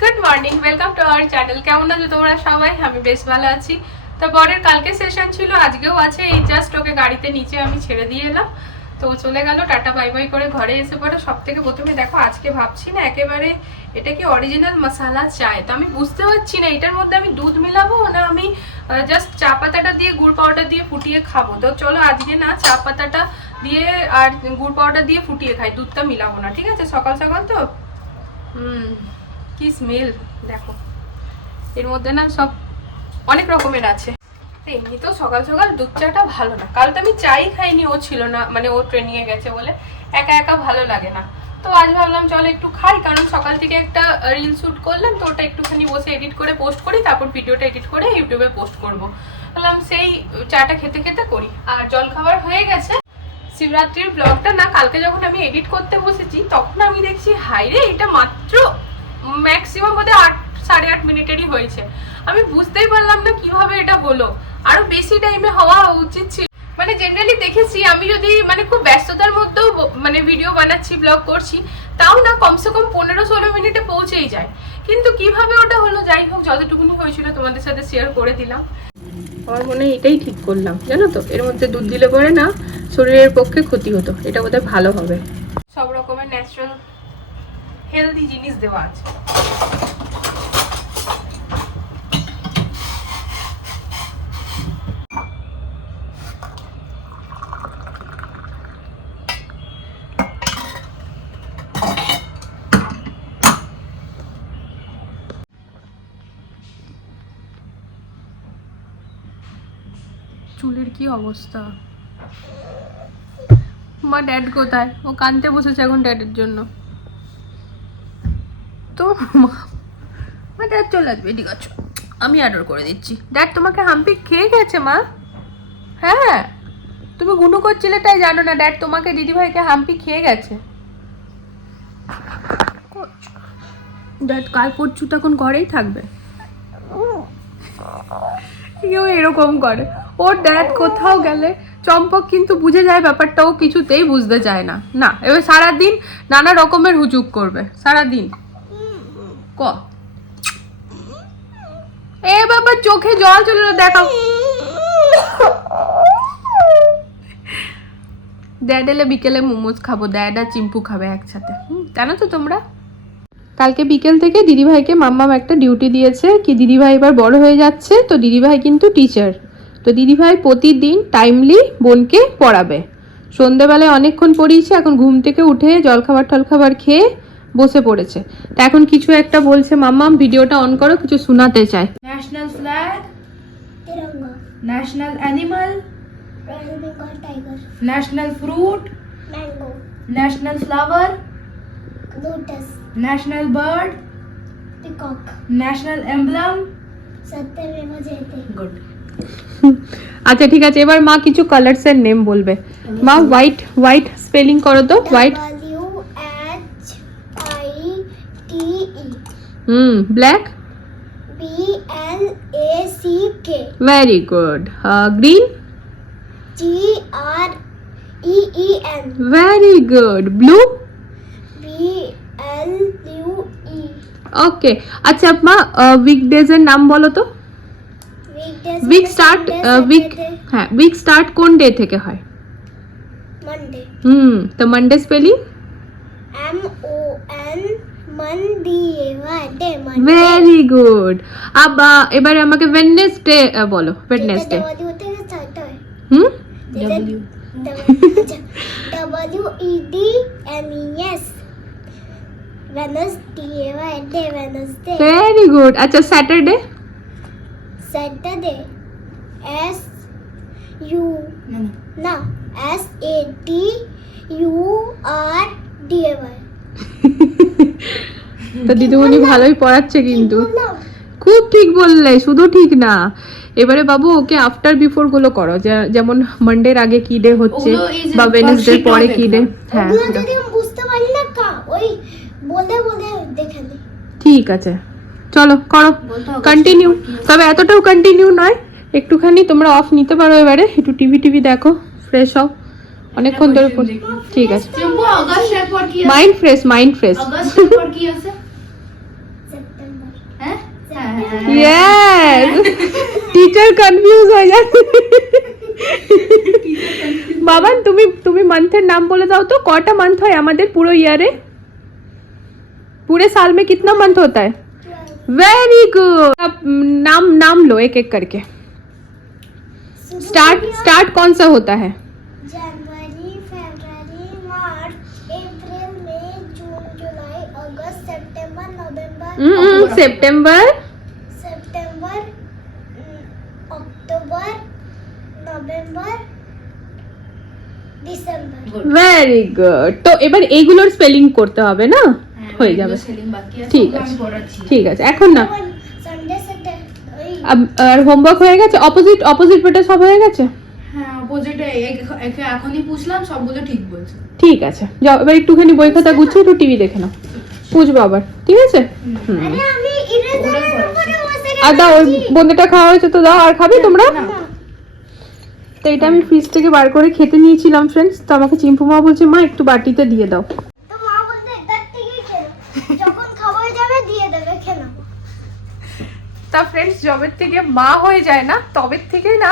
Good morning, welcome to our channel. কেমন আছো তোমরা সবাই? আমি বেশ ভালো আছি। তো বরের কালকে সেশন ছিল, আজকেও আছে। এই জাস্ট ওকে গাড়িতে নিচে আমি ছেড়ে দিয়ে এলাম। তো চলে গেল, টাটা, বাই বাই করে ঘরে এসে পরে সব থেকে প্রথমে দেখো, আজকে ভাবছি না, একেবারে এটা কি অরিজিনাল মশালা চায় তো আমি বুঝতে পারছি না, এটার মধ্যে আমি দুধ মিলাবো না আমি জাস্ট চা পাতাটা দিয়ে গুড় পাউডার দিয়ে ফুটিয়ে খাব? তো চলো আজকে না, চা পাতাটা দিয়ে আর গুড় পাউডার দিয়ে ফুটিয়ে খাই, দুধটা মিলাবো না, ঠিক আছে? সকাল সকাল তো? হুম। কি স্মেল দেখো। এর মধ্যে না সব অনেক রকমের আছে। এমনিতেও সকাল সকাল দুধ চাটা ভালো না। কাল তো আমি চাই খাইনি, ও ছিল না মানে ও ট্রেনিংয়ে গেছে বলে একা একা ভালো লাগে না। তো আজ ভাবলাম চলো একটু খাই, কারণ সকাল থেকে একটা রিল শ্যুট করলাম, তো ওটা একটুখানি বসে এডিট করে পোস্ট করি, তারপর ভিডিওটা এডিট করে ইউটিউবে পোস্ট করব। বললাম সেই চাটা খেতে খেতে করি। আর জল খাবার হয়ে গেছে। শিবরাত্রির ব্লগটা না, কালকে যখন আমি এডিট করতে বসেছি, তখন আমি দেখছি হাইরে এটা মাত্র ম্যাক্সিমাম বোধহয় আট, সাড়ে আট মিনিটেরই হয়েছে। আমি বুঝতেই পারলাম না কীভাবে এটা হলো। আরও বেশি টাইমে হওয়া উচিত ছিল। মানে জেনারেলি দেখেছি, আমি যদি মানে খুব ব্যস্ততার মধ্যেও মানে ভিডিও বানাচ্ছি ব্লগ করছি, তাও না কমসে কম পনেরো ষোলো মিনিটে পৌঁছেই যায়। কিন্তু কীভাবে ওটা হলো, যাই হোক, যতটুকুনি হয়েছিল তোমাদের সাথে শেয়ার করে দিলাম। আমার মনে হয় এটাই ঠিক করলাম, জানো তো? এর মধ্যে দুধ দিলে পরে না শরীরের পক্ষে ক্ষতি হতো। এটা বোধহয় ভালো হবে। হেলদি জিনিস দেওয়া আছে। চুলের কি অবস্থা? মা ড্যাড কোথায়? ও কানতে বসেছে এখন ড্যাডের জন্য। তো মা। ড্যাড চলে আসবে, এদিকে আছো। আমি অর্ডার করে দিচ্ছি। ড্যাড তোমাকে হাম্পি খেয়ে গেছে মা। হ্যাঁ তুমি গুনু করছিলে তাই জানো না ড্যাড তোমাকে দিদিভাইকে হাম্পি খেয়ে গেছে। ড্যাড কাল পরশু তখন ঘরেই থাকবে। কেউ এরকম করে। ওর ড্যাড কোথাও গেলে চম্পক কিন্তু বুঝে যায় ব্যাপারটা ও কিছুতেই বুঝতে চায় না। না, এবার সারাদিন নানা রকমের হুজুক করবে, সারাদিন। ক? এ বাবা, চোখে জল চলে দেখাও। ড্যাড এলে বিকেলে মোমোজ খাব। ড্যাড আর চিম্পু খাবে একসাথে। জানো তো তোমরা? কালকে বিকেল থেকে দিদিভাইকে মাম্মাম একটা ডিউটি দিয়েছে। কি দিদিভাই এবার বড় হয়ে যাচ্ছে, তো দিদিভাই কিন্তু টিচার তো দিদিভাই প্রতিদিন টাইমলি বোনকে পড়াবে। সন্ধেবেলায় অনেকক্ষণ পড়িয়েছে, এখন ঘুম থেকে উঠে জলখাবার টলখাবার খেয়ে বসে পড়েছে। তা এখন কিছু একটা বলছে মাম্মাম ভিডিওটা অন করো কিছু শোনাতে চায় national flag national animal national fruit national flower national bird national emblem good আচ্ছা ঠিক আছে এবার মা কিছু কালারস এর নেম বলবে। মা হোয়াইট হোয়াইট স্পেলিং করো তো white hmm black B L A C K very good green G R E E N very good blue B L U E okay আচ্ছা মা উইকডেজ এর নাম বলো তো वीकडेज উইক স্টার্ট উইক হ্যাঁ week start কোন day থেকে হয় मंडे হুম তো Monday spelling M very good আবার এবারে আমাকে ওয়েডনেসডে বলো ওয়েডনেসডে डब्ल्यू होते हैं स्टार्ट है hmm W. W E D N E S Wednesday Wednesday Wednesday very good আচ্ছা Saturday Saturday S U No, no. ना S A T U R D A Y তো দিদিমণি ভালোই পড়াচ্ছে কিন্তু। খুব ঠিক বললে শুধু ঠিক না। এবারে বাবু ওকে আফটার বিফোরগুলো করো। যে- যেমন মানডের আগে কি ডে হচ্ছে বা ওয়েনেসডে পরে কি ডে হ্যাঁ ওগুলো যদি আমি বুঝতে পারি না কা ওই বলতে দেখে ঠিক আছে। চলো করো। কন্টিনিউ তবে এতটাও কন্টিনিউ নয়। একটুখানি তোমরা অফ নিতে পারো এবারে। একটু টিভি টিভি দেখো। ফ্রেশ হও। অনেকক্ষণ ধরে পড়- ঠিক আছে চিম্পু অগাস্টের পর কি আছে মাইন্ড ফ্রেশ মাইন্ড ফ্রেশ অগাস্টের পর কি আছে সেপ্টেম্বর यस टीचर कंफ्यूज हो जाते বাবা তুমি তুমি মান্থের নাম বলে দাও তো কটা মান্থ হয় আমাদের পুরো ইয়ারে पूरे साल में कितना मंथ होता है वेरी गुड अब नाम नाम लो एक एक करके स्टार्ट स्टार्ट कौन सा होता है September September October November very good তো এবার এইগুলোর স্পেলিং করতে হবে না? হয়ে যাবে। ঠিক আছে। ঠিক আছে এখন না। আর হোমওয়ার্ক হয়ে গেছে? অপোজিট অপোজিট পেটে সব হয়ে গেছে? এখনই বুঝলাম সবগুলো ঠিক বলছে। ঠিক আছে। যাও এবার একটুখানি বই খাতা গুছিয়ে একটু টিভি দেখে নাও। পুজবো বাবার ঠিক আছে? আর দাও ওই বন্ধুটা খাওয়া হয়েছে তো দাও আর খাবে তোমরা? তো এটা আমি ফ্রিজ থেকে বার করে খেতে নিয়েছিলাম ফ্রেন্ডস তো আমাকে চিম্পু মা বলছে মা একটু বাটিতে দিয়ে দাও। তা ফ্রেন্ডস জবের থেকে মা হয়ে যায় না তবে থেকে না।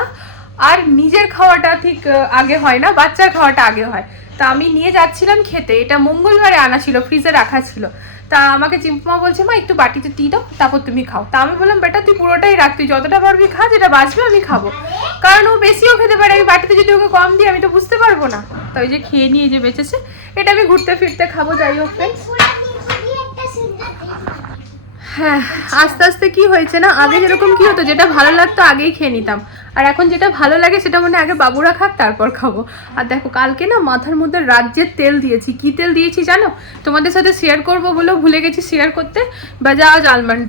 আর নিজের খাওয়াটা ঠিক আগে হয় না বাচ্চার খাওয়াটা আগে হয়। তা আমি নিয়ে যাচ্ছিলাম খেতে। এটা মঙ্গলবারে আনা ছিল ফ্রিজে রাখা ছিল। তা আমাকে চিম্পুমা বলছে, মা, একটু বাটিতে টি দাও, তারপর তুমি খাও। তা আমি বললাম, বেটা, তুই পুরোটাই রাখ, তুই যতটা পারবি খা, যেটা বাঁচবে আমি খাব। কারণ ও বেশিও খেতে পারে, আমি বাটিতে যদি ওকে কম দিই, আমি তো বুঝতে পারব না। তো ওই যে খেয়ে নিয়ে যে বেঁচেছে, এটা আমি ঘুরতে ফিরতে খাব, যাই হোক। দিয়ে হ্যাঁ আস্তে আস্তে কি হয়েছে না, আগে যেরকম কি হতো, যেটা ভালো লাগতো আগেই খেয়ে নিতাম। আর এখন যেটা ভালো লাগে সেটা মনে আগে বাবুরা খাক, তারপর খাব। আর দেখো, কালকে না মাথার মধ্যে রাজ্যের তেল দিয়েছি। কি তেল দিয়েছি জানো? তোমাদের সাথে শেয়ার করব বলেও ভুলে গেছি শেয়ার করতে। বাজাজ আলমন্ড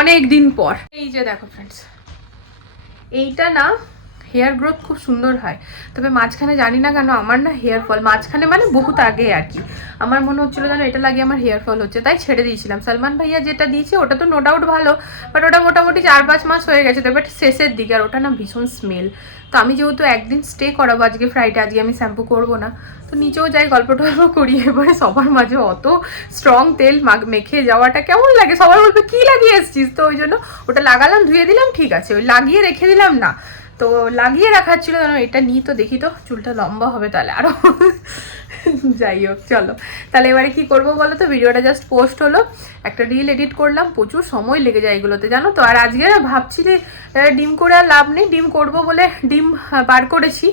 অনেক দিন পর। এই যে দেখো ফ্রেন্ডস এইটা না হেয়ার গ্রোথ খুব সুন্দর হয়। তবে মাঝখানে জানি না কেন আমার না হেয়ার ফল, মাঝখানে মানে বহুত আগে আর কি। আমার মনে হচ্ছিল যেন এটা লাগিয়ে আমার হেয়ার ফল হচ্ছে, তাই ছেড়ে দিয়েছিলাম। সালমান ভাইয়া যেটা দিয়েছে ওটা তো নো ডাউট ভালো বাট ওটা মোটামুটি চার পাঁচ মাস হয়ে গেছে তো বাট শেষের দিকে আর ওটা না ভীষণ স্মেল তো আমি যেহেতু একদিন স্টে করাবো আজকে ফ্রাইডে আজকে আমি শ্যাম্পু করব না, তো নিচেও যাই, গল্প টল্প করি, এবারে সবার মাঝে অত স্ট্রং তেল মেখে যাওয়াটা কেমন লাগে? সবার বলবে, কি লাগিয়ে এসছিস? তো ওই জন্য ওটা লাগালাম, ধুয়ে দিলাম, ঠিক আছে। ওই লাগিয়ে রেখে দিলাম না তো লাগিয়ে রাখার ছিল যেন এটা নিই তো দেখি তো, চুলটা লম্বা হবে তাহলে আরও। যাই হোক, চলো। তাহলে এবারে কি করব বলো তো? ভিডিওটা জাস্ট পোস্ট হলো, একটা রিল এডিট করলাম, প্রচুর সময় লেগে যায় এগুলোতে, জানো তো? আর আজকে না ভাবছি যে ডিম করে আর লাভ নেই, ডিম করব বলে ডিম বার করেছি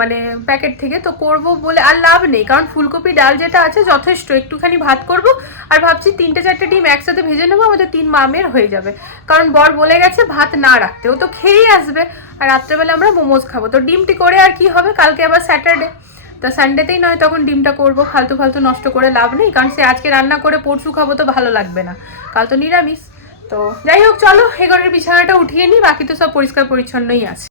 মানে প্যাকেট থেকে, তো করব বলে আর লাভ নেই, কারণ ফুলকপি ডাল যেটা আছে যথেষ্ট, একটুখানি ভাত করব, আর ভাবছি তিনটে চারটে ডিম একসাথে ভেজে নেব, আমাদের তিন মামের হয়ে যাবে। কারণ বর বলে গেছে ভাত না রাখতে, ও তো খেয়েই আসবে, আর রাত্রেবেলা আমরা মোমোজ খাব। তো ডিমটি করে আর কি হবে? কালকে আবার স্যাটারডে। তা সানডেতেই নয়, তখন ডিমটা করব। ফালতু ফালতু নষ্ট করে লাভ নেই, কারণ সে আজকে রান্না করে পরশু খাব তো ভালো লাগবে না। কাল তো নিরামিষ। তো যাই হোক, চলো, এ ঘরের বিছানাটা উঠিয়ে নিই বাকি তো সব পরিষ্কার পরিচ্ছন্নই আছে।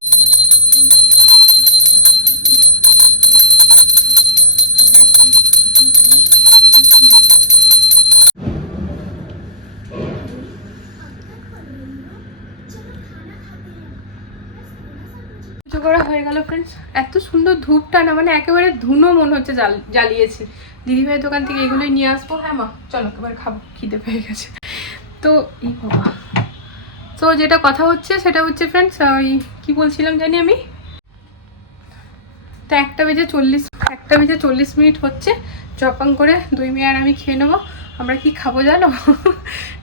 করা হয়ে গেল ফ্রেন্ডস এত সুন্দর ধূপটা না মানে একেবারে ধুনো মনে হচ্ছে জ্বাল- জ্বালিয়েছি। দিদিভাইয়ের দোকান থেকে এগুলোই নিয়ে আসব। হ্যাঁ মা, চলো, এবার খাব, খিদে পেয়ে গেছে। তো, এই বাবা। তো যেটা কথা হচ্ছে, সেটা হচ্ছে ফ্রেন্ডস ওই কি বলছিলাম জানি আমি? তো একটা বেজে চল্লিশ, একটা বেজে চল্লিশ মিনিট হচ্ছে। চপাং করে দুই মেয়ে আর আমি খেয়ে নেব। আমরা কি খাব জানো?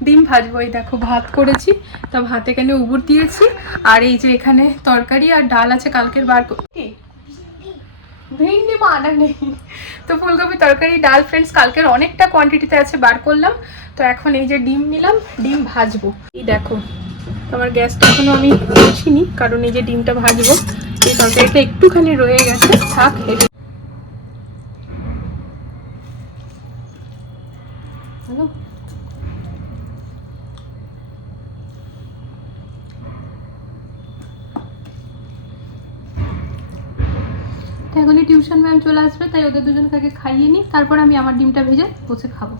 ডিম ভাজবো, এই দেখো ভাত করেছি। তো ভাত এখানে উবুর দিয়েছি? আর এই যে এখানে তরকারি আর ডাল আছে, কালকের বার কি? ভেন্ডি মা, আনা নেই। তো ফুলকপি তরকারি, ডাল ফ্রেন্ডস কালকের অনেকটা কোয়ান্টিটিতে আছে বার করলাম। তো এখন এই যে ডিম নিলাম, ডিম ভাজবো। এই দেখো, আমার গ্যাসটা এখনও আমি মুছিনি, কারণ এই যে ডিমটা ভাজবো, এই তরকারিটা একটুখানি রয়ে গেছে, থাক টিউশন ম্যাম চলে আসবে, তাই ওদের দুজনকে আগে খাইয়ে নিই, তারপর আমি আমার ডিমটা ভেজে বসে খাব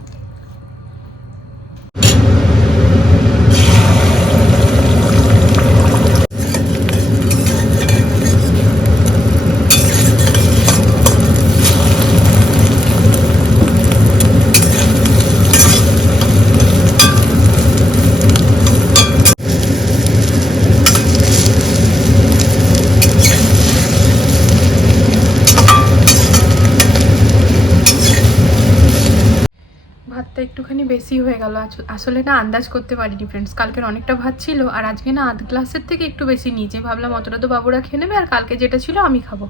একটুখানি বেশি হয়ে গেল। আসলে না আন্দাজ করতে পারিনি ফ্রেন্ডস কালকের অনেকটা ভাত ছিল আর আজকে না আধ গ্লাসের থেকে একটু বেশি নিয়েছি ভাবলাম অতটা তো বাবুরা খেয়ে নেবে আর কালকে যেটা ছিল আমি খাব।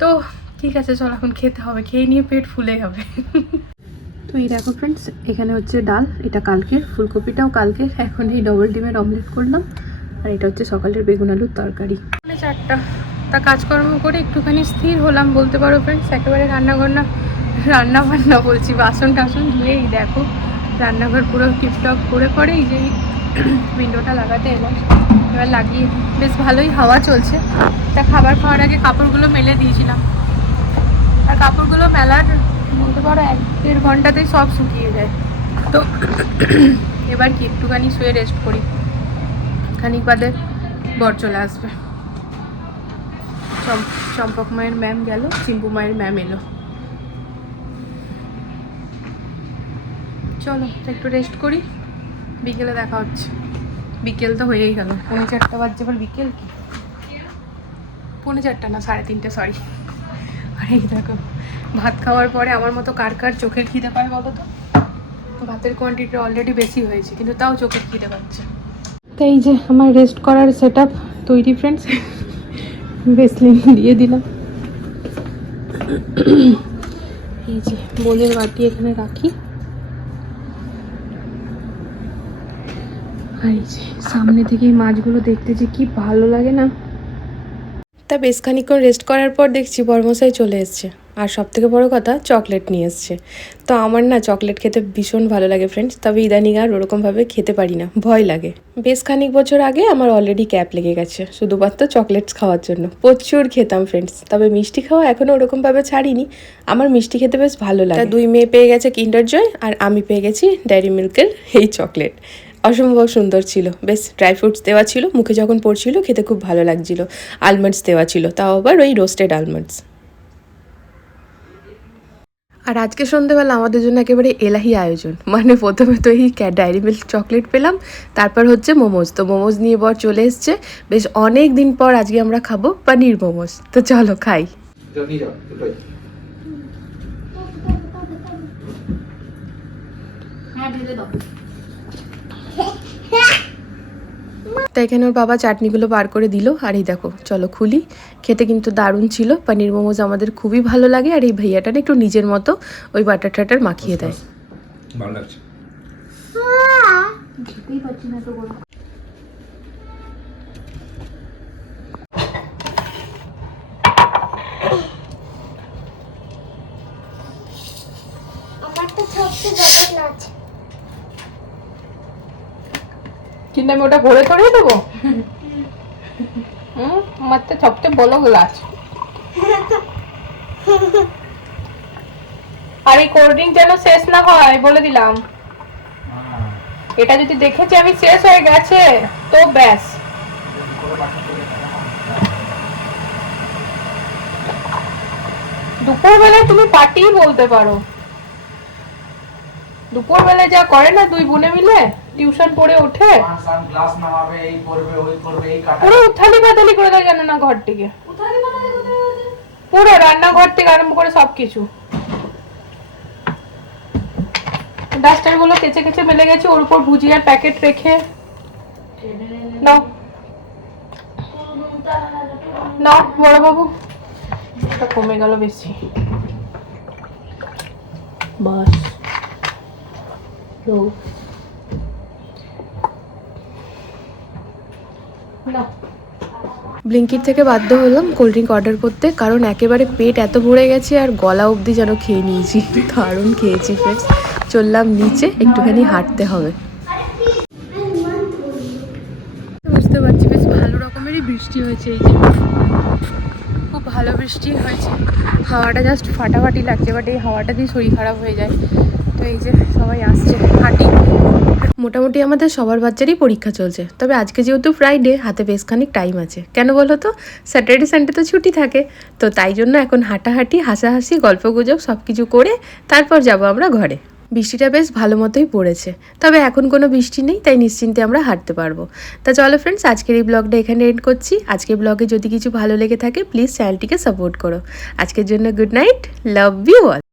তো ঠিক আছে চল এখন খেতে হবে। খেয়ে নিয়ে পেট ফুলে হবে। তো এই দেখো ফ্রেন্ডস এখানে হচ্ছে ডাল এটা কালকের। ফুলকপিটাও কালকে এখন এই ডবল ডিমের অমলেট করলাম। আর এটা হচ্ছে সকালের বেগুন আলুর তরকারি। মানে চারটা। তা কাজকর্ম করে একটুখানি স্থির হলাম বলতে পারো ফ্রেন্ডস একেবারে রান্নাঘর না রান্না বান্না বলছি। বাসন টাসন ধুয়ে এই দেখো। রান্নাঘর পুরো টিপটপ করে করে এই যে উইন্ডোটা লাগাতে এলাম। এবার লাগিয়ে বেশ ভালোই হাওয়া চলছে। তা খাবার খাওয়ার আগে কাপড়গুলো মেলে দিয়েছিলাম। আর কাপড়গুলো মেলার বলতে পারো এক দেড় ঘন্টাতেই সব শুকিয়ে যায়। তো এবার কি একটুখানি শুয়ে রেস্ট করি। খানিক বাদে বর চলে আসবে। চম্পক মায়ের ম্যাম গেল, চিম্পু মায়ের ম্যাম এলো। চলো একটু রেস্ট করি। বিকেলে দেখা হচ্ছে। বিকেল তো হয়েই গেল। পৌনে চারটা বাজছে এবার বিকেল কি? পৌনে চারটা না সাড়ে তিনটে সরি আর এই দেখো ভাত খাওয়ার পরে আমার মতো কার কার চোখের খিদে পায় বলো তো? ভাতের কোয়ান্টিটি অলরেডি বেশি হয়েছে কিন্তু তাও চোখের খিদে পাচ্ছে। তো এই যে আমার রেস্ট করার সেট আপ তৈরি ফ্রেন্ডস বেসলিন দিয়ে দিলাম। এই যে বোনের বাটি এখানে রাখি। আর এই যে সামনে থেকে এই মাছগুলো দেখতে যে কি ভালো লাগে না। তা বেশ খানিক্ষণ রেস্ট করার পর দেখছি বর্মশাই চলে এসছে। আর সব থেকে বড় কথা চকলেট নিয়ে এসছে। তো আমার না চকলেট খেতে ভীষণ ভালো লাগে ফ্রেন্ডস তবে ইদানিং আর ওরকমভাবে খেতে পারি না ভয় লাগে। বেশ খানিক বছর আগে আমার অলরেডি ক্যাপ লেগে গেছে শুধুমাত্র চকলেটস খাওয়ার জন্য। প্রচুর খেতাম ফ্রেন্ডস তবে মিষ্টি খাওয়া এখনও ওরকমভাবে ছাড়িনি। আমার মিষ্টি খেতে বেশ ভালো লাগে। দুই মেয়ে পেয়ে গেছে কিন্ডার জয় আর আমি পেয়ে গেছি ডেয়ারি মিল্কের এই চকলেট অসম্ভব সুন্দর ছিল। বেশ ড্রাই ফ্রুটস দেওয়া ছিল মুখে যখন পড়ছিল খেতে খুব ভালো লাগছিল। আলমন্ডস দেওয়া ছিল তাও আবার ওই রোস্টেড আলমন্ডস আর আজকে সন্ধ্যেবেলা আমাদের জন্য একেবারে এলাহি আয়োজন। মানে প্রথমে তো এই ডায়েরি মিল্ক চকলেট পেলাম তারপর হচ্ছে মোমোজ তো মোমোজ নিয়ে বর চলে এসছে। বেশ অনেক দিন পর আজকে আমরা খাব পনির মোমোজ তো চলো খাই। হ্যাঁ ঢেলে দাও তো এখানে ওর বাবা চাটনিগুলো বার করে দিল। আর এই দেখো চলো খুলি। খেতে কিন্তু দারুণ ছিল। পনির মোমোজ আমাদের খুবই ভালো লাগে। আর এই ভাইয়াটা না একটু নিজের মতো ওই বাটার টাটার মাখিয়ে দেয়। ভালো লাগছে। আমার তো ছোট্ট বড় নাচ কিন্তু আমি ওটা ভরে করে দেবো? হুম, আমার তো সবচেয়ে বড় গ্লাস আর এই কোল্ড ড্রিঙ্ক যেন শেষ না হয়, বলে দিলাম। এটা যদি দেখেছি আমি শেষ হয়ে গেছে, তো ব্যাস। দুপুর বেলায় তুমি পার্টি বলতে পারো। দুপুর বেলায় যা করে না দুই বোনে মিলে টিউশন পড়ে ওঠে? গ্লাস নামাবে এই করবে ওই করবে এই কাটা পুরো উথালি পাতালি করে দেয় জানো না ঘর থেকে পুরো রান্নাঘর থেকে আরম্ভ করে সবকিছু। ডাস্টারগুলো কেচে কেচে মেলে গেছে ওর উপর ভুজিয়ার প্যাকেট রেখে। নাও। নাও বড় বাবু এটা কমে গেল বেশি। বাস নাও নাও ব্লিঙ্কিট থেকে বাধ্য হলাম কোল্ড ড্রিঙ্ক অর্ডার করতে, কারণ একেবারে পেট এত ভরে গেছে আর গলা অবধি যেন খেয়ে নিয়েছি। দারুণ খেয়েছি ফ্রেন্ডস চললাম নিচে, একটুখানি হাঁটতে হবে। বুঝতে পারছি, বেশ ভালো রকমেরই বৃষ্টি হয়েছে এই যে। খুব ভালো বৃষ্টি হয়েছে। হাওয়াটা জাস্ট ফাটাফাটি লাগছে বাট এই হাওয়াটা দিয়ে শরীর খারাপ হয়ে যায়। তো এই যে সবাই আসছে, হাঁটি। মোটামুটি আমাদের সবার বাচ্চারই পরীক্ষা চলছে। তবে আজকে যেহেতু ফ্রাইডে হাতে বেশ খানিক টাইম আছে। কেন বলো তো? স্যাটারডে সানডে তো ছুটি থাকে। তো তাই জন্য এখন হাঁটাহাঁটি, হাসাহাসি গল্প গুজব সব কিছু করে তারপর যাব আমরা ঘরে। বৃষ্টিটা বেশ ভালো মতোই পড়েছে। তবে এখন কোনো বৃষ্টি নেই, তাই নিশ্চিন্তে আমরা হাঁটতে পারব। তা চলো ফ্রেন্ডস আজকের এই ব্লগটা এখানে এন্ড করছি। আজকের ব্লগে যদি কিছু ভালো লেগে থাকে প্লিজ চ্যানেলটিকে সাপোর্ট করো। আজকের জন্য good night love you all